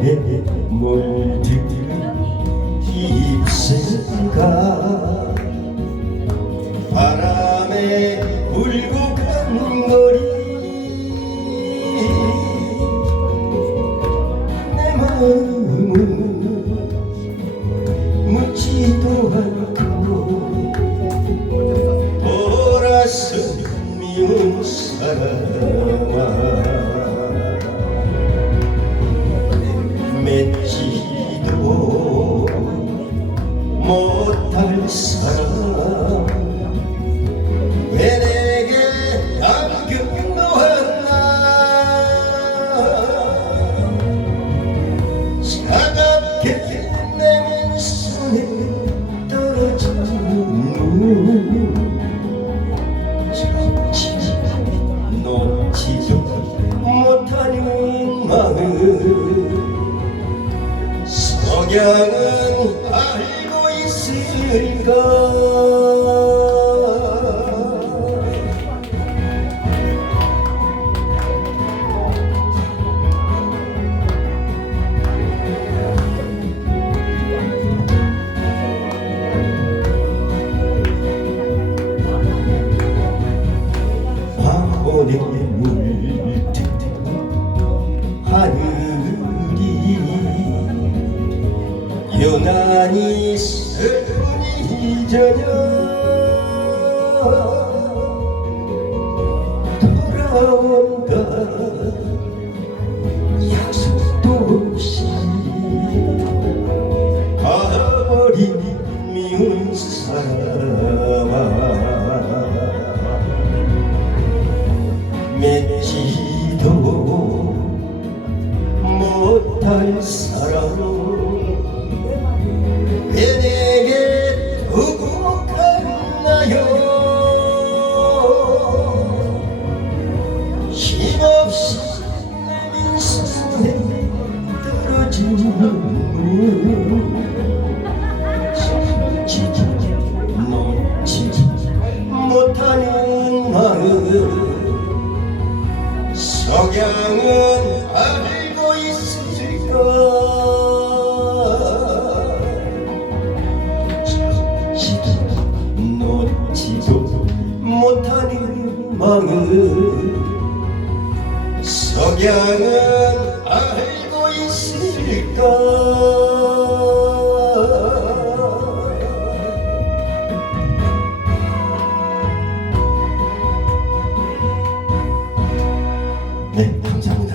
내 물든 잎새가 바람에 울고 간 거리. 내 마음은 묻지도 않고 돌아서 미운 사람아. 못할 사람 왜 내게 남겨 놓았나 차갑게 내 손에 눈 놓지도 못하는 마음 석양 하늘이 슬픈이 저녁 돌아온다 약속도 없이 가버린 미운 사람아 맺지도 못할 사랑 힘없이 놓지 못하는 마음 석양은 알고 있을까 지도 놓지도 못하는 마음 Yeah.